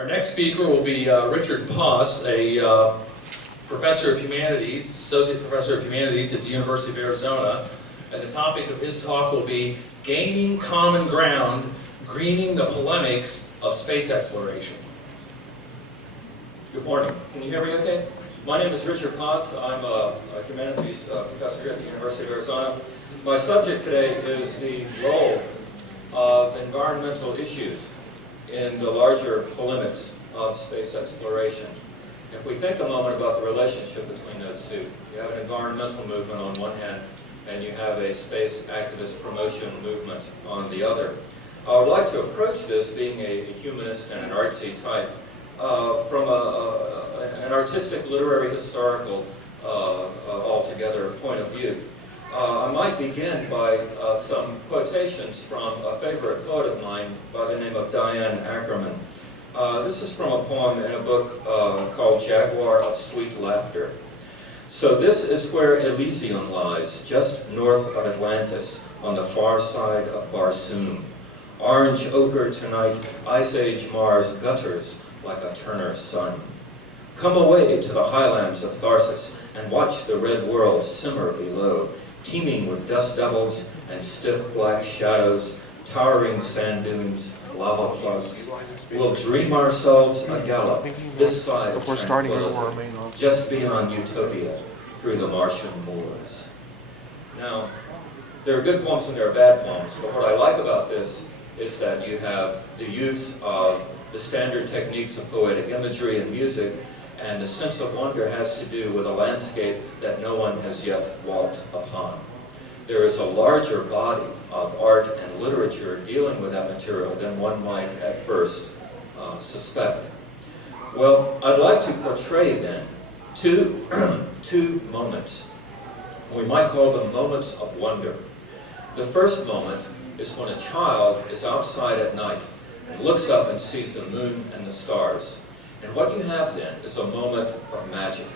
Our next speaker will be Richard Poss, a professor of humanities, associate professor of humanities at the University of Arizona. And the topic of his talk will be Gaining Common Ground, Greening the Polemics of Space Exploration. Good morning. Can you hear me okay? My name is Richard Poss. I'm a humanities professor here at the University of Arizona. My subject today is the role of environmental issues in the larger polemics of space exploration. If we think a moment about the relationship between those two, you have an environmental movement on one hand, and you have a space activist promotion movement on the other. I would like to approach this being a humanist and an artsy type from an artistic, literary, historical, altogether point of view. I might begin by some quotations from a favorite poet of mine by the name of Diane Ackerman. This is from a poem in a book called Jaguar of Sweet Laughter. So this is where Elysium lies, just north of Atlantis, on the far side of Barsoom. Orange ochre tonight, Ice Age Mars gutters like a Turner sun. Come away to the highlands of Tharsis and watch the red world simmer below, teeming with dust devils and stiff black shadows, towering sand dunes, lava plugs. We'll dream ourselves a gallop this side of tranquility, just beyond utopia, through the Martian moors. Now, there are good poems and there are bad poems, but what I like about this is that you have the use of the standard techniques of poetic imagery and music, and the sense of wonder has to do with a landscape that no one has yet walked upon. There is a larger body of art and literature dealing with that material than one might at first suspect. Well, I'd like to portray then two moments. We might call them moments of wonder. The first moment is when a child is outside at night and looks up and sees the moon and the stars. And what you have then is a moment of magic.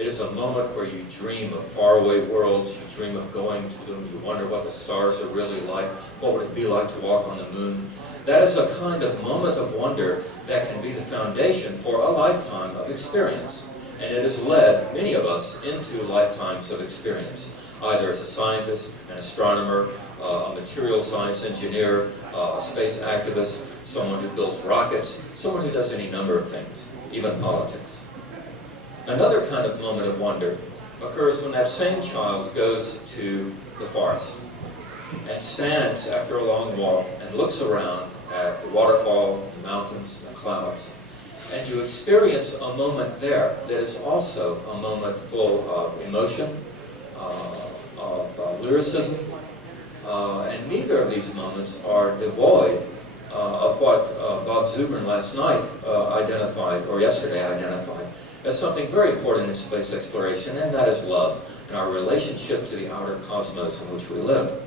It is a moment where you dream of faraway worlds, you dream of going to them, you wonder what the stars are really like, what would it be like to walk on the moon. That is a kind of moment of wonder that can be the foundation for a lifetime of experience. And it has led many of us into lifetimes of experience, either as a scientist, an astronomer, a material science engineer, a space activist, someone who builds rockets, someone who does any number of things, even politics. Another kind of moment of wonder occurs when that same child goes to the forest and stands after a long walk and looks around at the waterfall, the mountains, the clouds. And you experience a moment there that is also a moment full of emotion, of lyricism, and neither of these moments are devoid of what Bob Zubrin last night identified, or yesterday identified, as something very important in space exploration, and that is love, and our relationship to the outer cosmos in which we live.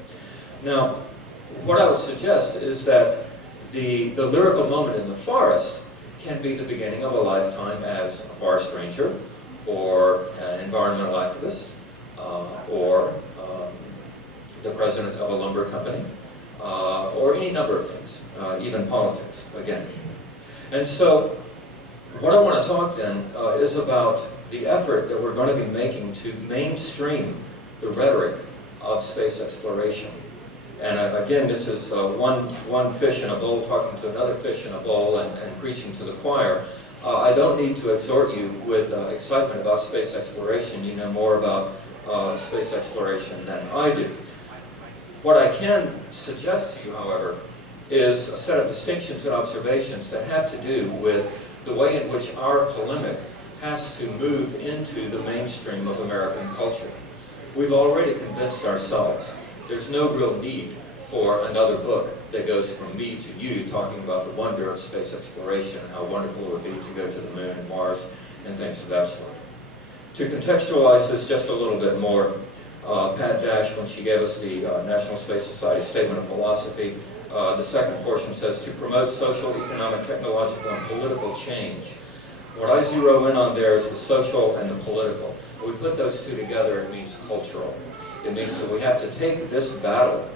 Now, what I would suggest is that the lyrical moment in the forest can be the beginning of a lifetime as a forest ranger, or an environmental activist, or the president of a lumber company, or any number of things, even politics, again. And so, what I want to talk then is about the effort that we're going to be making to mainstream the rhetoric of space exploration. And again, this is one fish in a bowl talking to another fish in a bowl and preaching to the choir. I don't need to exhort you with excitement about space exploration. You know more about space exploration than I do. What I can suggest to you, however, is a set of distinctions and observations that have to do with the way in which our polemic has to move into the mainstream of American culture. We've already convinced ourselves there's no real need for another book that goes from me to you talking about the wonder of space exploration and how wonderful it would be to go to the moon and Mars and things of that sort. To contextualize this just a little bit more, Pat Dash, when she gave us the National Space Society Statement of Philosophy, the second portion says, to promote social, economic, technological, and political change. What I zero in on there is the social and the political. When we put those two together, it means cultural. It means that we have to take this battle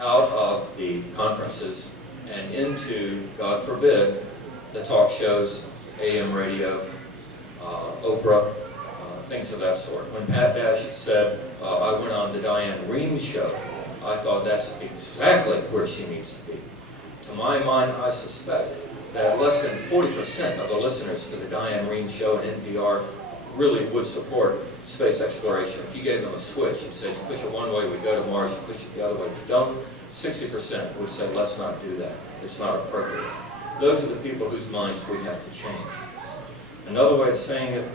out of the conferences and into, God forbid, the talk shows, AM radio, Oprah, things of that sort. When Pat Dash said, I went on the Diane Rehm show, I thought that's exactly where she needs to be. To my mind, I suspect that less than 40% of the listeners to the Diane Rehm show and NPR really would support space exploration. If you gave them a switch and said, you push it one way, we go to Mars, you push it the other way, we don't, 60% would say, let's not do that. It's not appropriate. Those are the people whose minds we have to change. Another way of saying it,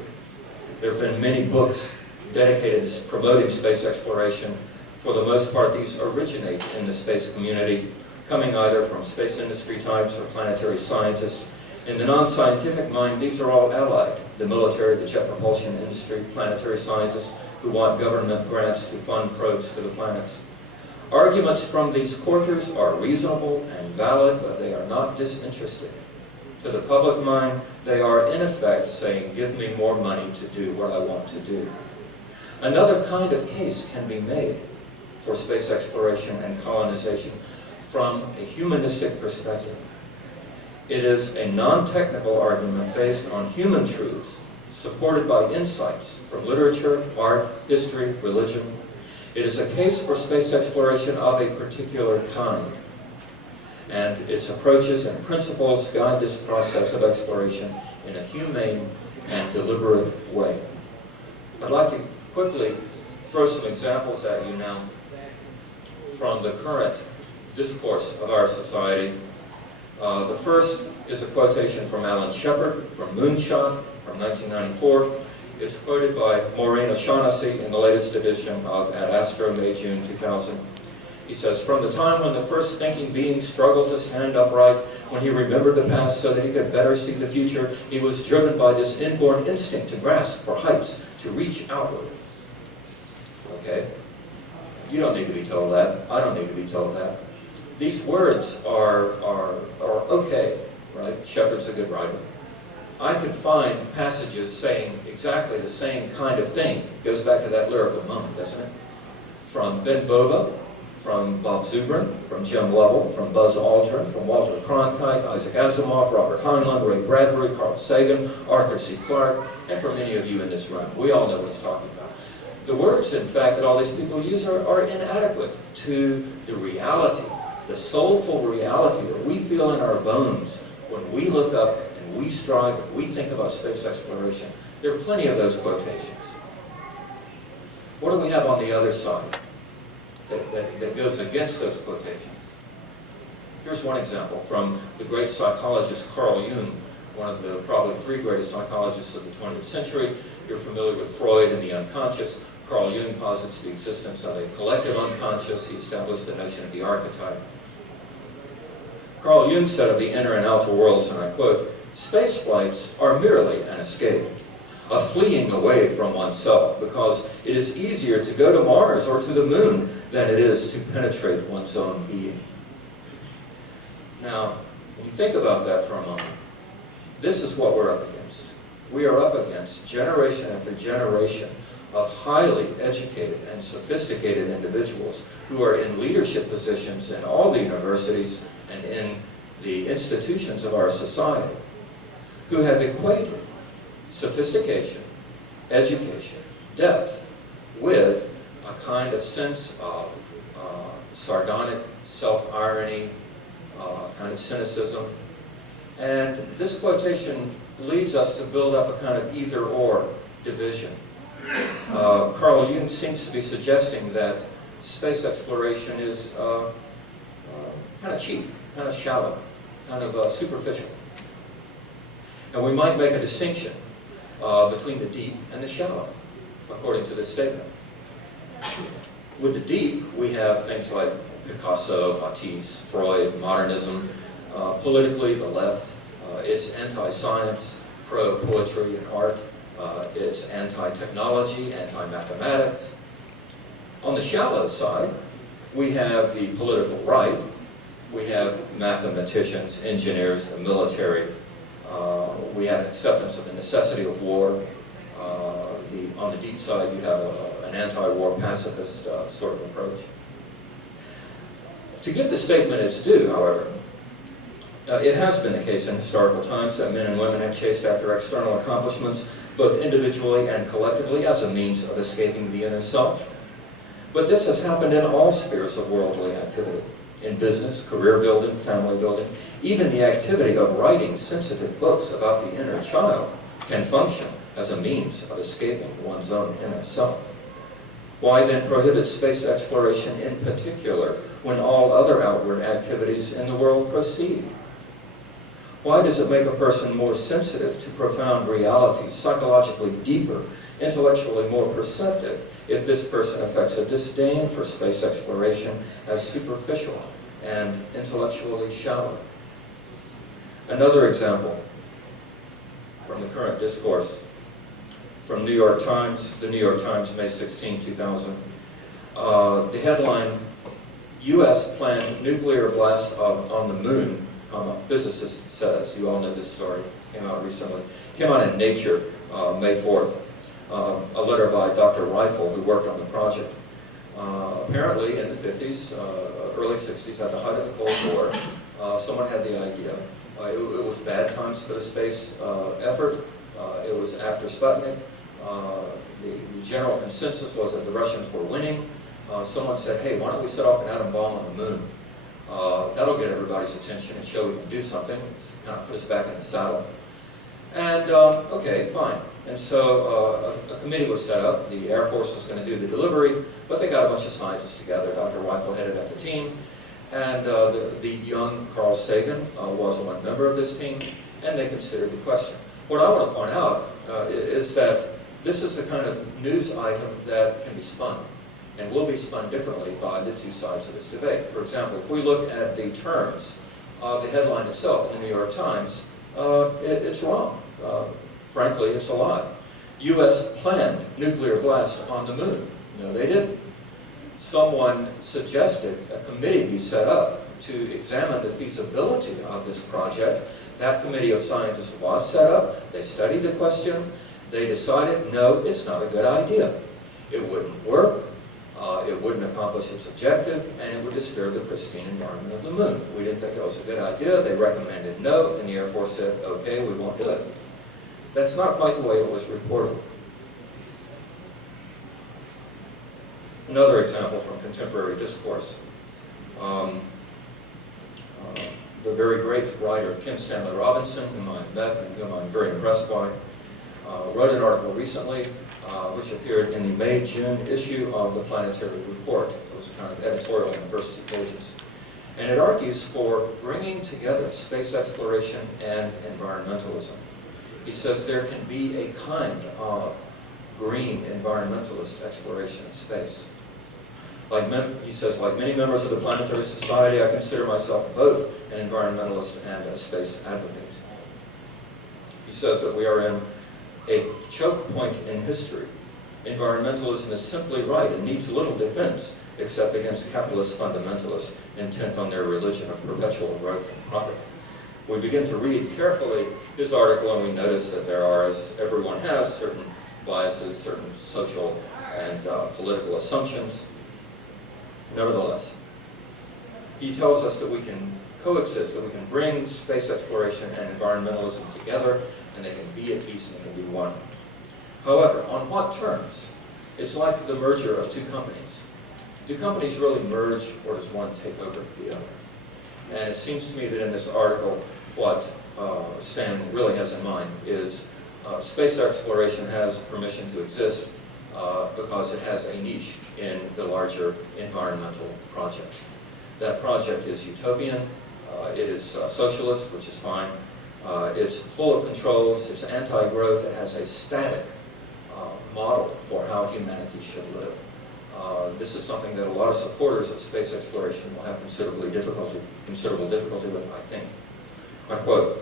there have been many books dedicated to promoting space exploration. For the most part, these originate in the space community, coming either from space industry types or planetary scientists. In the non-scientific mind, these are all allied. The military, the jet propulsion industry, planetary scientists who want government grants to fund probes to the planets. Arguments from these quarters are reasonable and valid, but they are not disinterested. To the public mind, they are in effect saying, give me more money to do what I want to do. Another kind of case can be made for space exploration and colonization from a humanistic perspective. It is a non-technical argument based on human truths, supported by insights from literature, art, history, religion. It is a case for space exploration of a particular kind, and its approaches and principles guide this process of exploration in a humane and deliberate way. I'd like to quickly throw some examples at you now from the current discourse of our society. The first is a quotation from Alan Shepard from Moonshot from 1994. It's quoted by Maureen O'Shaughnessy in the latest edition of Ad Astra, May, June 2000. He says, from the time when the first thinking being struggled to stand upright, when he remembered the past so that he could better see the future, he was driven by this inborn instinct to grasp for heights, to reach outward. Okay? You don't need to be told that. I don't need to be told that. These words are okay, right? Shepard's a good writer. I could find passages saying exactly the same kind of thing. It goes back to that lyrical moment, doesn't it? From Ben Bova, from Bob Zubrin, from Jim Lovell, from Buzz Aldrin, from Walter Cronkite, Isaac Asimov, Robert Heinlein, Ray Bradbury, Carl Sagan, Arthur C. Clarke, and from many of you in this room. We all know what he's talking about. The words, in fact, that all these people use are inadequate to the reality, the soulful reality that we feel in our bones when we look up and we strive, and we think about space exploration. There are plenty of those quotations. What do we have on the other side that goes against those quotations? Here's one example from the great psychologist Carl Jung, one of the probably three greatest psychologists of the 20th century. You're familiar with Freud and the unconscious. Carl Jung posits the existence of a collective unconscious. He established the notion of the archetype. Carl Jung said of the inner and outer worlds, and I quote, space flights are merely an escape, a fleeing away from oneself, because it is easier to go to Mars or to the moon than it is to penetrate one's own being. Now, when you think about that for a moment, this is what we're up against. We are up against generation after generation of highly educated and sophisticated individuals who are in leadership positions in all the universities and in the institutions of our society, who have equated sophistication, education, depth, with a kind of sense of sardonic self-irony, kind of cynicism. And this quotation leads us to build up a kind of either-or division. Carl Jung seems to be suggesting that space exploration is kind of cheap, kind of shallow, kind of superficial. And we might make a distinction between the deep and the shallow, according to this statement. With the deep, we have things like Picasso, Matisse, Freud, modernism. Politically, the left, it's anti-science, pro-poetry and art. It's anti-technology, anti-mathematics. On the shallow side, we have the political right. We have mathematicians, engineers, the military. We have acceptance of the necessity of war. On the deep side, you have an anti-war pacifist sort of approach. To give the statement its due, however, It has been the case in historical times that men and women have chased after external accomplishments, both individually and collectively, as a means of escaping the inner self. But this has happened in all spheres of worldly activity. In business, career building, family building, even the activity of writing sensitive books about the inner child can function as a means of escaping one's own inner self. Why then prohibit space exploration in particular when all other outward activities in the world proceed? Why does it make a person more sensitive to profound realities, psychologically deeper, intellectually more perceptive, if this person affects a disdain for space exploration as superficial and intellectually shallow? Another example from the current discourse, from New York Times, the New York Times, May 16, 2000. The headline, U.S. planned nuclear blast on the moon, physicist says. You all know this story, came out recently. Came out in Nature, May 4th. A letter by Dr. Rifle, who worked on the project. Apparently, in the 50s, early 60s, at the height of the Cold War, someone had the idea. It was bad times for the space effort. It was after Sputnik. The general consensus was that the Russians were winning. Someone said, hey, why don't we set off an atom bomb on the moon? That'll get everybody's attention and show we can do something. It's kind of put us back in the saddle. And, okay, fine. And so a committee was set up. The Air Force was going to do the delivery, but they got a bunch of scientists together. Dr. Rifle headed up the team, and the young Carl Sagan was one member of this team, and they considered the question. What I want to point out is that this is the kind of news item that can be spun, and will be spun differently by the two sides of this debate. For example, if we look at the terms of the headline itself in the New York Times, it's wrong. Frankly, it's a lie. U.S. planned nuclear blast on the moon. No, they didn't. Someone suggested a committee be set up to examine the feasibility of this project. That committee of scientists was set up. They studied the question. They decided, no, it's not a good idea. It wouldn't work. It wouldn't accomplish its objective, and it would disturb the pristine environment of the moon. We didn't think that was a good idea. They recommended no, and the Air Force said, okay, we won't do it. That's not quite the way it was reported. Another example from contemporary discourse. The very great writer Kim Stanley Robinson, whom I met and whom I'm very impressed by, wrote an article recently which appeared in the May-June issue of the Planetary Report. It was kind of editorial in the first 2 pages. And it argues for bringing together space exploration and environmentalism. He says there can be a kind of green environmentalist exploration in space. He says, like many members of the Planetary Society, I consider myself both an environmentalist and a space advocate. He says that we are in a choke point in history. Environmentalism is simply right and needs little defense except against capitalist fundamentalists intent on their religion of perpetual growth and profit. We begin to read carefully his article and we notice that there are, as everyone has, certain biases, certain social and political assumptions. Nevertheless, he tells us that we can coexist, that we can bring space exploration and environmentalism together, and they can be at peace and they can be one. However, on what terms? It's like the merger of two companies. Do companies really merge, or does one take over the other? And it seems to me that in this article, what Stan really has in mind is space exploration has permission to exist because it has a niche in the larger environmental project. That project is utopian, it is socialist, which is fine, it's full of controls, it's anti-growth, it has a static model for how humanity should live. This is something that a lot of supporters of space exploration will have considerable difficulty with, I think. I quote,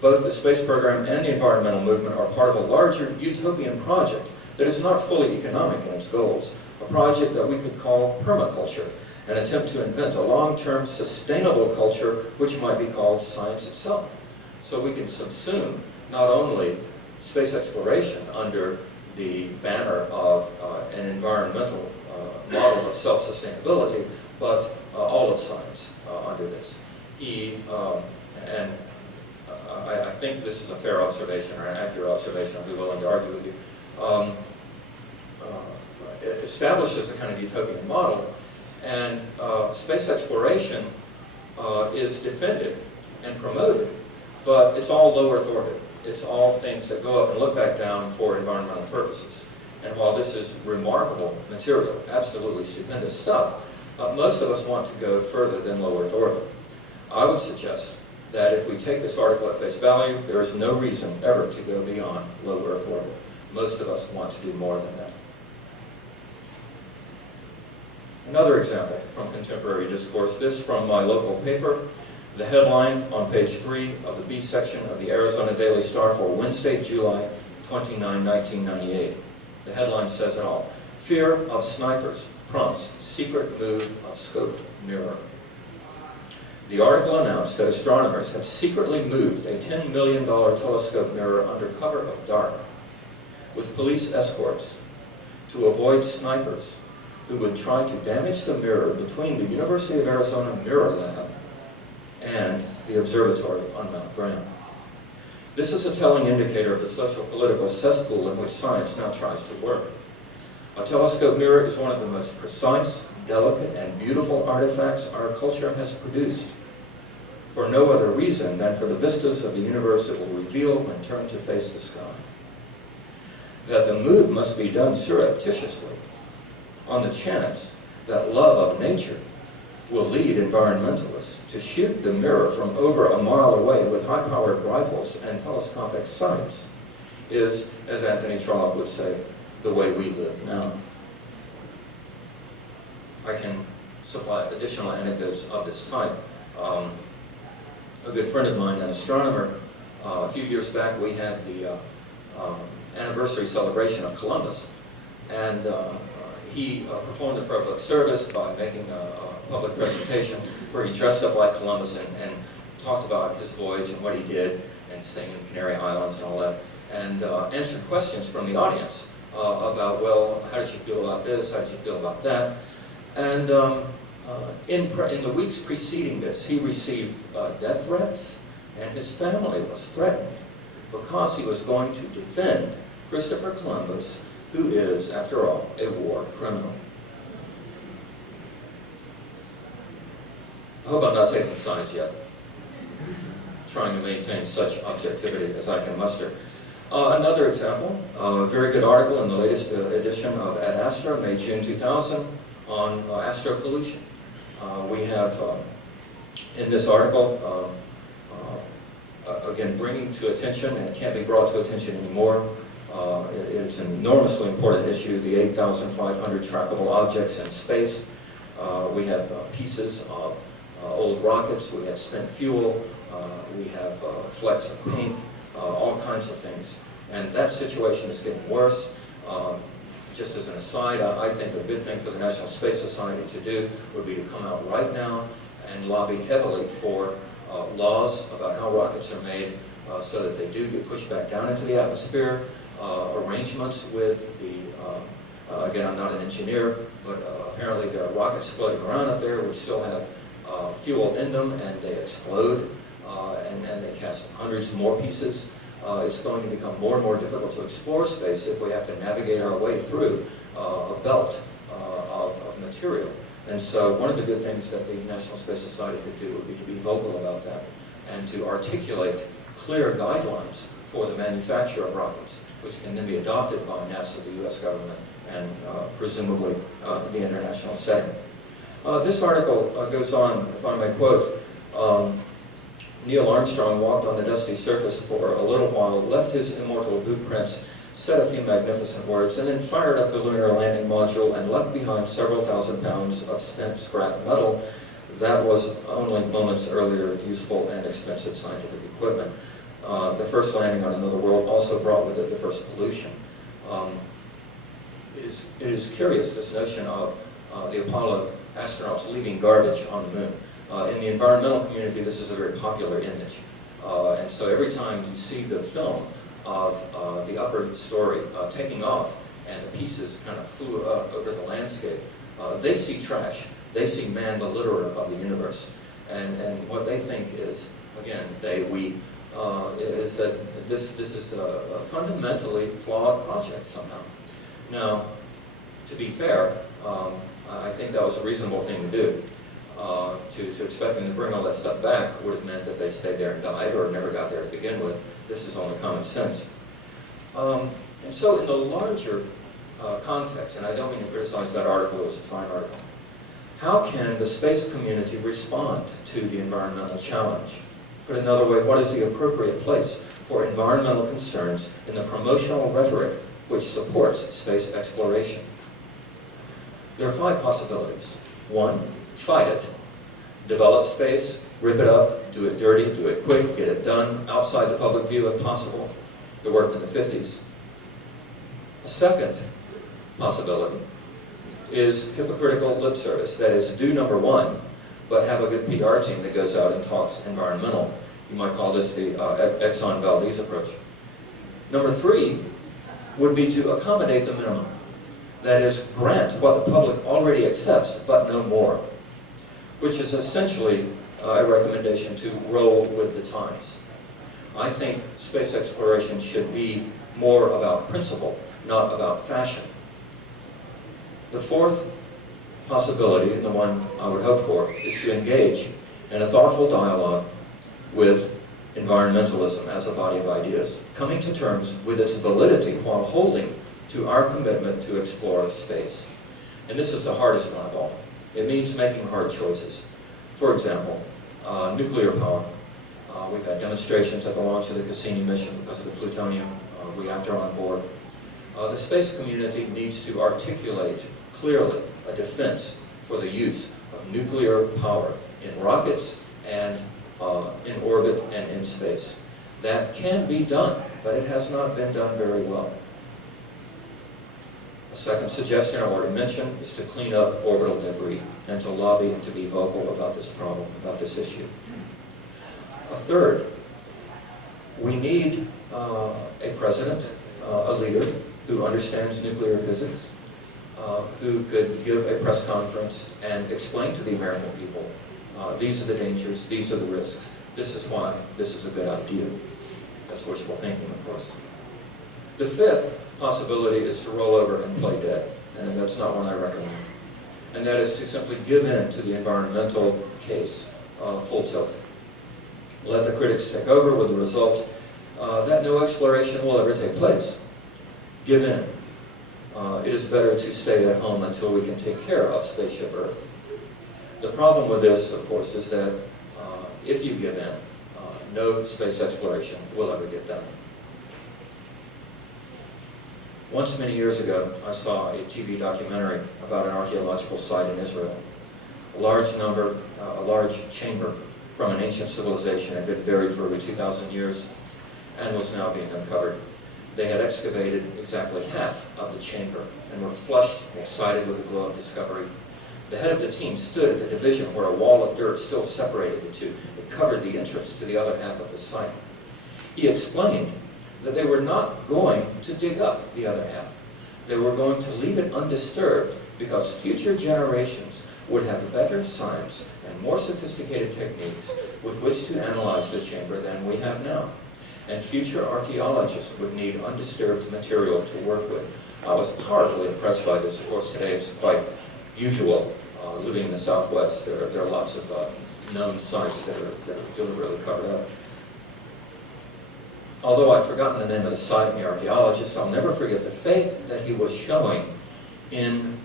both the space program and the environmental movement are part of a larger utopian project that is not fully economic in its goals, a project that we could call permaculture, an attempt to invent a long-term sustainable culture which might be called science itself. So we can subsume not only space exploration under the banner of an environmental model of self-sustainability, but all of science under this. and I think this is a fair observation or an accurate observation, I'll be willing to argue with you, establishes a kind of utopian model, and space exploration is defended and promoted, but it's all low Earth orbit. It's all things that go up and look back down for environmental purposes. And while this is remarkable material, absolutely stupendous stuff, most of us want to go further than low Earth orbit. I would suggest that if we take this article at face value, there is no reason ever to go beyond low Earth orbit. Most of us want to do more than that. Another example from contemporary discourse, this from my local paper. The headline on page 3 of the B section of the Arizona Daily Star for Wednesday, July 29, 1998. The headline says it all. Fear of snipers prompts secret move of scope mirror. The article announced that astronomers have secretly moved a $10 million telescope mirror under cover of dark with police escorts to avoid snipers who would try to damage the mirror between the University of Arizona Mirror Lab and the observatory on Mount Graham. This is a telling indicator of the social-political cesspool in which science now tries to work. A telescope mirror is one of the most precise, delicate, and beautiful artifacts our culture has produced, for no other reason than for the vistas of the universe it will reveal when turned to face the sky. That the move must be done surreptitiously, on the chance that love of nature will lead environmentalists to shoot the mirror from over a mile away with high-powered rifles and telescopic sights, is, as Anthony Trollope would say, the way we live now. I can supply additional anecdotes of this type. A good friend of mine, an astronomer, a few years back we had the anniversary celebration of Columbus, and he performed a public service by making a public presentation where he dressed up like Columbus and talked about his voyage and what he did, and singing Canary Islands and all that, and answered questions from the audience about, well, how did you feel about this, how did you feel about that? And in the weeks preceding this, he received death threats, and his family was threatened because he was going to defend Christopher Columbus, who is, after all, a war criminal. I hope I'm not taking sides yet, trying to maintain such objectivity as I can muster. Another example, a very good article in the latest edition of Ad Astra, May, June 2000, on astropollution. We have, in this article, again, bringing to attention, and it can't be brought to attention anymore, it's an enormously important issue, the 8,500 trackable objects in space. We have pieces of old rockets, we have spent fuel, we have flecks of paint, all kinds of things. And that situation is getting worse. Just as an aside, I think a good thing for the National Space Society to do would be to come out right now and lobby heavily for laws about how rockets are made so that they do get pushed back down into the atmosphere, arrangements with the, again, I'm not an engineer, but apparently there are rockets floating around up there which still have fuel in them, and they explode, and they cast hundreds more pieces. It's going to become more and more difficult to explore space if we have to navigate our way through a belt of material. And so one of the good things that the National Space Society could do would be to be vocal about that and to articulate clear guidelines for the manufacture of rockets, which can then be adopted by NASA, the US government, and presumably the international setting. This article goes on, if I may quote, Neil Armstrong walked on the dusty surface for a little while, left his immortal boot prints, said a few magnificent words, and then fired up the lunar landing module and left behind several thousand pounds of spent scrap metal that was only moments earlier useful and expensive scientific equipment. The first landing on another world also brought with it the first pollution. It is curious, this notion of the Apollo astronauts leaving garbage on the moon. In the environmental community, this is a very popular image. And so every time you see the film of the upper story taking off and the pieces kind of flew up over the landscape, they see trash. They see man, the litterer of the universe. And what they think is, again, is that this is a fundamentally flawed project somehow. Now, to be fair, I think that was a reasonable thing to do. To expect them to bring all that stuff back would have meant that they stayed there and died or never got there to begin with. This is only common sense. And so in the larger context, and I don't mean to criticize that article, it was a fine article, how can the space community respond to the environmental challenge? Put another way, what is the appropriate place for environmental concerns in the promotional rhetoric which supports space exploration? There are 5 possibilities. 1, fight it. Develop space, rip it up, do it dirty, do it quick, get it done, outside the public view if possible. It worked in the 50s. A second possibility is hypocritical lip service. That is, do number 1, but have a good PR team that goes out and talks environmental. You might call this the Exxon Valdez approach. Number 3 would be to accommodate the minimum. That is, grant what the public already accepts, but no more, which is essentially a recommendation to roll with the times. I think space exploration should be more about principle, not about fashion. The 4th possibility, and the one I would hope for, is to engage in a thoughtful dialogue with environmentalism as a body of ideas, coming to terms with its validity while holding to our commitment to explore space. And this is the hardest one of all. It means making hard choices. For example, nuclear power. We've had demonstrations at the launch of the Cassini mission because of the plutonium reactor on board. The space community needs to articulate clearly a defense for the use of nuclear power in rockets and in orbit and in space. That can be done, but it has not been done very well. A second suggestion I already mentioned is to clean up orbital debris and to lobby and to be vocal about this problem, about this issue. A third, we need a president, a leader who understands nuclear physics, who could give a press conference and explain to the American people, these are the dangers, these are the risks, this is why this is a good idea. That's wishful thinking, of course. The 5th possibility is to roll over and play dead, and that's not one I recommend. And that is to simply give in to the environmental case full tilt. Let the critics take over with the result that no exploration will ever take place. Give in. It is better to stay at home until we can take care of Spaceship Earth. The problem with this, of course, is that if you give in, no space exploration will ever get done. Once, many years ago, I saw a TV documentary about an archaeological site in Israel. A large chamber from an ancient civilization had been buried for over 2,000 years and was now being uncovered. They had excavated exactly half of the chamber and were flushed and excited with the glow of discovery. The head of the team stood at the division where a wall of dirt still separated the two. It covered the entrance to the other half of the site. He explained that they were not going to dig up the other half. They were going to leave it undisturbed because future generations would have better science and more sophisticated techniques with which to analyze the chamber than we have now. And future archaeologists would need undisturbed material to work with. I was powerfully impressed by this. Of course, today it's quite usual living in the Southwest. There are lots of known sites that are deliberately covered up. Although I've forgotten the name of the site and the archaeologist, I'll never forget the faith that he was showing in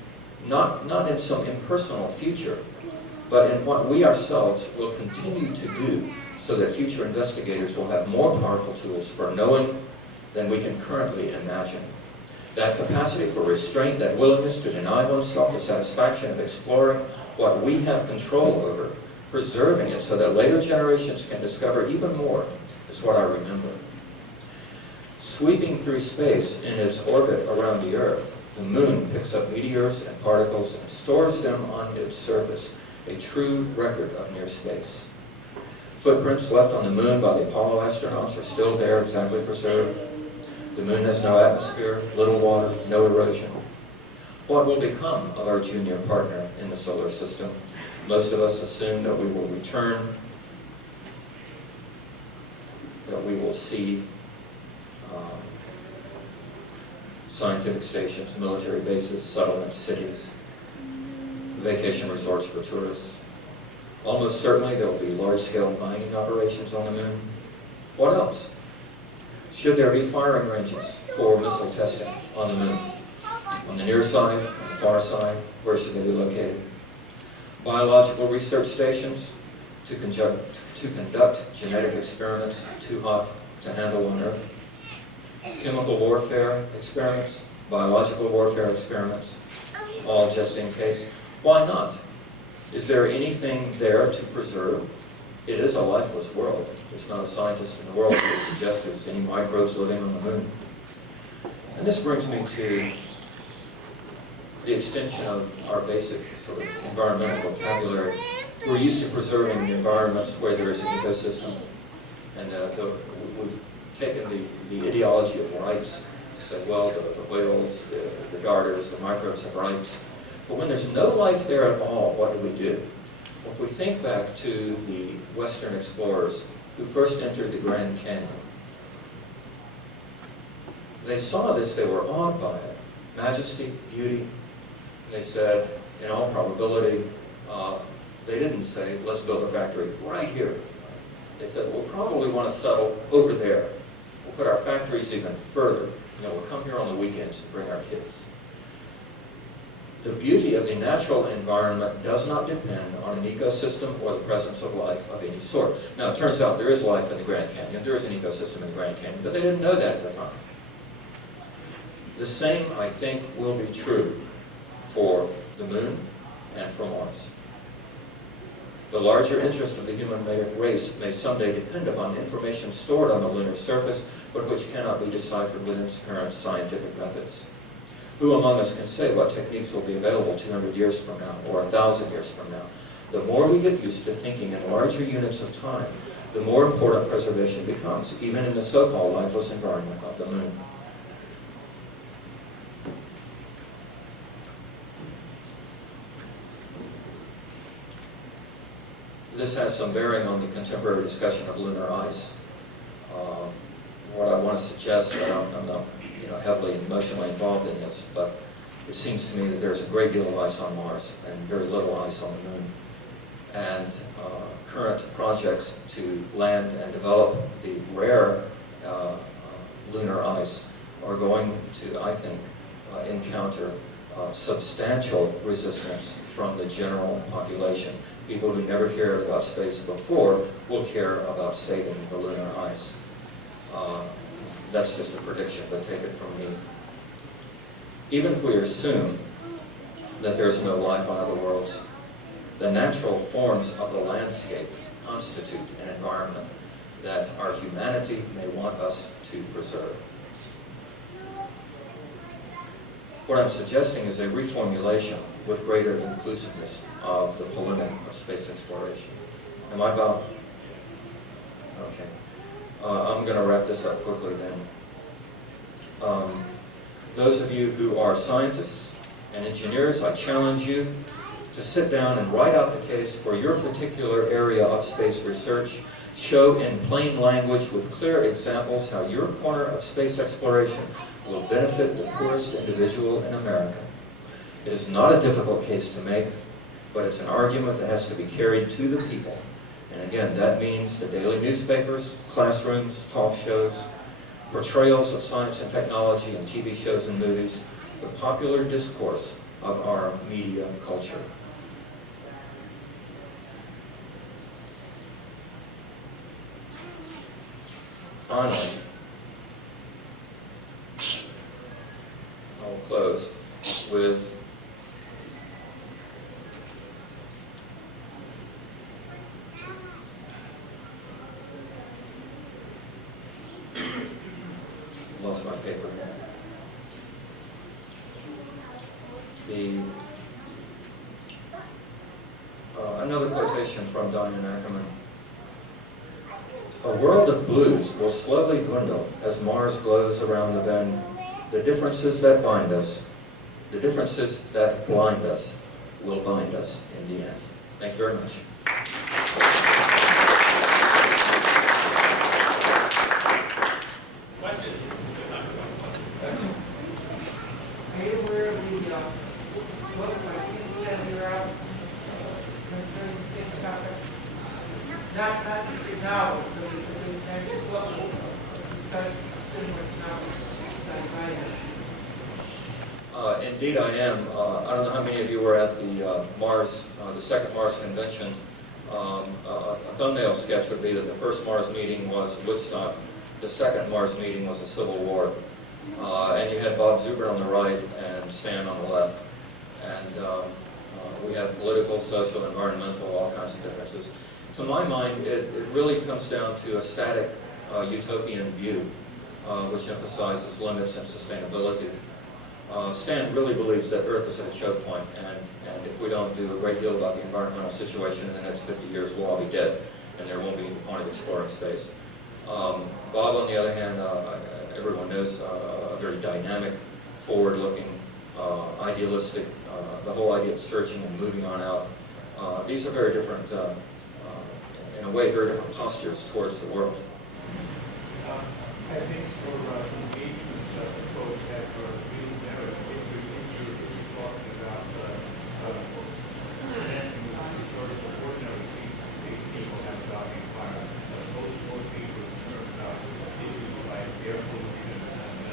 not in some impersonal future, but in what we ourselves will continue to do so that future investigators will have more powerful tools for knowing than we can currently imagine. That capacity for restraint, that willingness to deny oneself the satisfaction of exploring what we have control over, preserving it so that later generations can discover even more, is what I remember. Sweeping through space in its orbit around the Earth, the moon picks up meteors and particles and stores them on its surface, a true record of near space. Footprints left on the moon by the Apollo astronauts are still there, exactly preserved. The moon has no atmosphere, little water, no erosion. What will become of our junior partner in the solar system? Most of us assume that we will return, that we will see scientific stations, military bases, settlements, cities, vacation resorts for tourists. Almost certainly there will be large-scale mining operations on the moon. What else? Should there be firing ranges for missile testing on the moon? On the near side, on the far side, where should they be located? Biological research stations to conduct genetic experiments too hot to handle on Earth. Chemical warfare experiments, biological warfare experiments, all just in case. Why not? Is there anything there to preserve? It is a lifeless world. There's not a scientist in the world who would suggest there's any microbes living on the moon. And this brings me to the extension of our basic sort of environmental vocabulary. We're used to preserving environments where there is an ecosystem, and we've taken the ideology of rights to say, well, the whales, the darters, the microbes have rights. But when there's no life there at all, what do we do? Well, if we think back to the Western explorers who first entered the Grand Canyon, they saw this, they were awed by it. Majesty, beauty. They said, in all probability, they didn't say, let's build a factory right here. They said, we'll probably want to settle over there. We'll put our factories even further. And then we'll come here on the weekends and bring our kids. The beauty of the natural environment does not depend on an ecosystem or the presence of life of any sort. Now, it turns out there is life in the Grand Canyon. There is an ecosystem in the Grand Canyon, but they didn't know that at the time. The same, I think, will be true for the moon and for Mars. The larger interest of the human race may someday depend upon information stored on the lunar surface, but which cannot be deciphered with its current scientific methods. Who among us can say what techniques will be available 200 years from now, or 1,000 years from now? The more we get used to thinking in larger units of time, the more important preservation becomes, even in the so-called lifeless environment of the moon. This has some bearing on the contemporary discussion of lunar ice. What I want to suggest, I'm not heavily emotionally involved in this, but it seems to me that there's a great deal of ice on Mars and very little ice on the moon. And current projects to land and develop the rare lunar ice are going to, I think, encounter substantial resistance from the general population. People who never cared about space before will care about saving the lunar ice. That's just a prediction, but take it from me. Even if we assume that there's no life on other worlds, the natural forms of the landscape constitute an environment that our humanity may want us to preserve. What I'm suggesting is a reformulation with greater inclusiveness of the polemic of space exploration. Am I about? Okay. I'm going to wrap this up quickly then. Those of you who are scientists and engineers, I challenge you to sit down and write out the case for your particular area of space research. Show in plain language with clear examples how your corner of space exploration will benefit the poorest individual in America. It is not a difficult case to make, but it's an argument that has to be carried to the people. And again, that means the daily newspapers, classrooms, talk shows, portrayals of science and technology in TV shows and movies, the popular discourse of our media culture. Finally, I will close with lost my paper. Another quotation from Diane Ackerman. A world of blues will slowly dwindle as Mars glows around the bend. The differences that bind us, the differences that blind us, will bind us in the end. Thank you very much. Questions? Are you aware of the book by King Rouse concerning the same topic? Not the novels, but this actual book discusses similar topics that I have. Indeed, I am. I don't know how many of you were at the second Mars convention. A thumbnail sketch would be that the first Mars meeting was Woodstock. The second Mars meeting was the Civil War. And you had Bob Zubrin on the right and Stan on the left. And we had political, social, environmental, all kinds of differences. To my mind, it really comes down to a static utopian view, which emphasizes limits and sustainability. Stan really believes that Earth is at a choke point, and if we don't do a great deal about the environmental situation in the next 50 years, we'll all be dead, and there won't be any point of exploring space. Bob, on the other hand, everyone knows, a very dynamic, forward-looking, idealistic, the whole idea of searching and moving on out. These are very different, in a way, very different postures towards the world. I think for engagement with such a folks that are really narrow, if you're talking about preventing the sort of ordinary people have about the environment. Most people are concerned about issues like air pollution and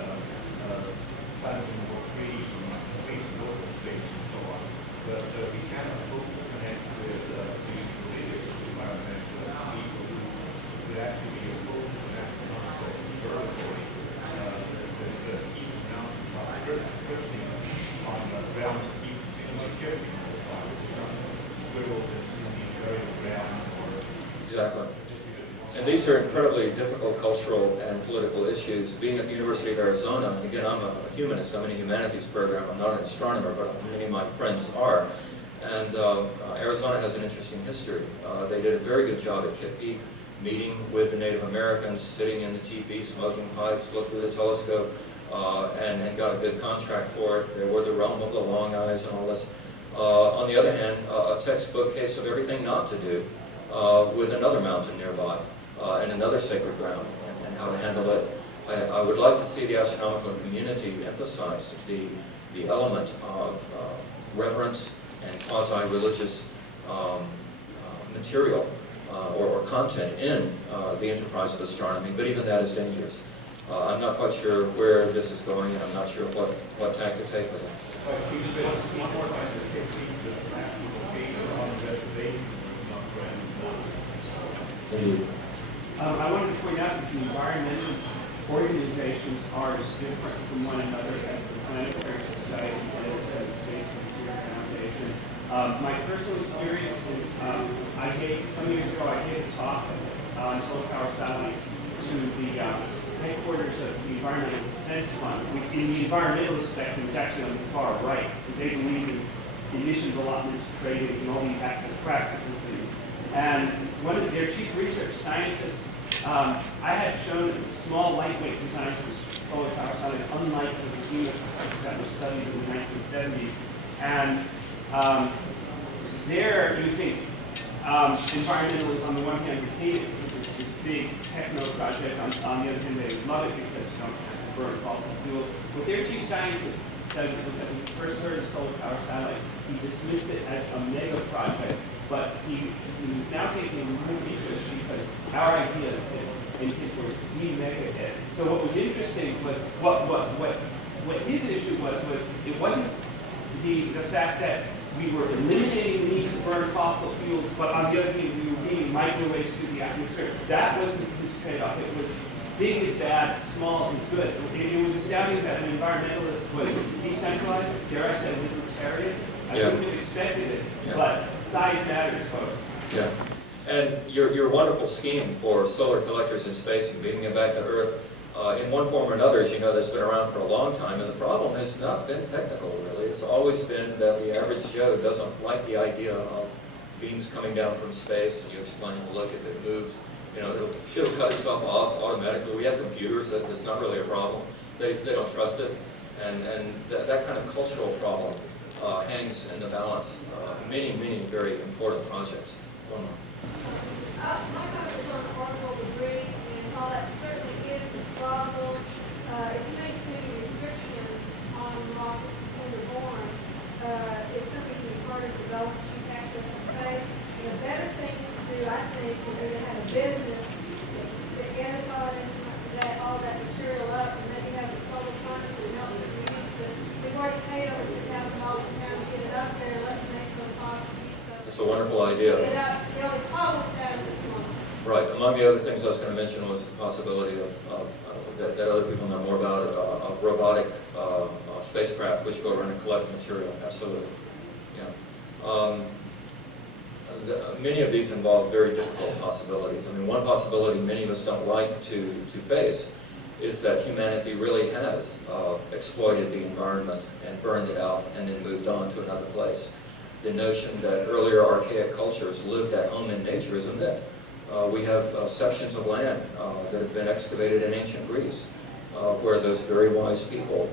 planting more trees and increasing open space and so on. But we cannot hope to connect with the religious environmental people who would actually be opposed to national observatory that keeps mountaintop drifting on the ground to keep shifting squirrels and snoopy buried ground. Exactly. And these are incredibly difficult cultural and political issues. Being at the University of Arizona, and again, I'm a humanist, I'm in a humanities program, I'm not an astronomer, but many of my friends are. And Arizona has an interesting history. They did a very good job at Kitt Peak, meeting with the Native Americans, sitting in the teepee, smoking pipes, looked through the telescope, and got a good contract for it. They were the realm of the Long Eyes and all this. On the other hand, a textbook case of everything not to do with another mountain nearby and another sacred ground and how to handle it. I would like to see the astronomical community emphasize the element of reverence and quasi-religious material or content in the enterprise of astronomy, but even that is dangerous. I'm not quite sure where this is going, and I'm not sure what tack to take with it. One more time, the technique that people pay on the reservation is not friends. Indeed. I wanted to point out that the environmental organizations are as different from one another as the Planetary Society is and the Space Frontier Foundation. My personal experience is some years ago I gave a talk on solar power satellites to the headquarters of the Environmental Defense Fund, which in the environmentalist spectrum is actually on the far right. So they believe in emissions allotments, trading, and all these acts of practical things. And one of their chief research scientists, I had shown that the small, lightweight design for solar power satellites, unlike the behemoth that was studied in the 1970s. And there, you think environmentalists, on the one hand, would hate it because it's this big techno project. On the other hand, they would love it because you don't have to burn fossil fuels. What their chief scientist said was that when he first heard of solar power satellite, he dismissed it as a mega project. But he was now taking a new interest because our ideas in his words de-mega it. So what was interesting was what his issue was it wasn't the fact that we were eliminating the need to burn fossil fuels, but on the other hand, we were bringing microwaves through the atmosphere. That wasn't his trade-off. It was big is bad, small is good. It was astounding that an environmentalist was decentralized, dare I say libertarian. I wouldn't have expected it, but size matters, folks. Yeah. And your wonderful scheme for solar collectors in space and beaming them back to Earth, in one form or another, as you know, that's been around for a long time, and the problem has not been technical, really. It's always been that the average Joe doesn't like the idea of beams coming down from space, and you explain, well, look, if it moves, you know, it'll cut itself off automatically. We have computers, that it's not really a problem. They don't trust it, and that kind of cultural problem hangs in the balance many, many very important projects. One more. My comment is on article debris, and while that certainly is probable, if you make too many restrictions on rock when they're born, it's going to be harder to develop cheap access to space. And a better thing to do, I think, would be to have a business that gathers all that material up, and maybe has a solar furnace that melts it and uses it. We've already paid over $2,000 a pound to get it up there, let's make some cost to use stuff. It's a wonderful idea. The only problem with that is it's not. Right. Among the other things I was going to mention was the possibility of that other people know more about, of robotic spacecraft which go around and collect material. Absolutely. Yeah. Many of these involve very difficult possibilities. I mean, one possibility many of us don't like to face is that humanity really has exploited the environment and burned it out and then moved on to another place. The notion that earlier archaic cultures lived at home in nature is a myth. We have sections of land that have been excavated in ancient Greece where those very wise people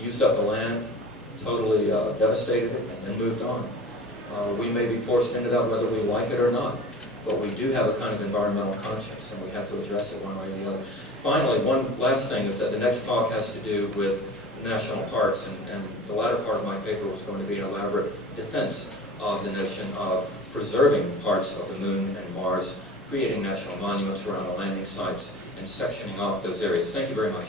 used up the land, totally devastated it, and then moved on. We may be forced into that whether we like it or not, but we do have a kind of environmental conscience, and we have to address it one way or the other. Finally, one last thing is that the next talk has to do with national parks, and the latter part of my paper was going to be an elaborate defense of the notion of preserving parts of the Moon and Mars, creating national monuments around the landing sites, and sectioning off those areas. Thank you very much.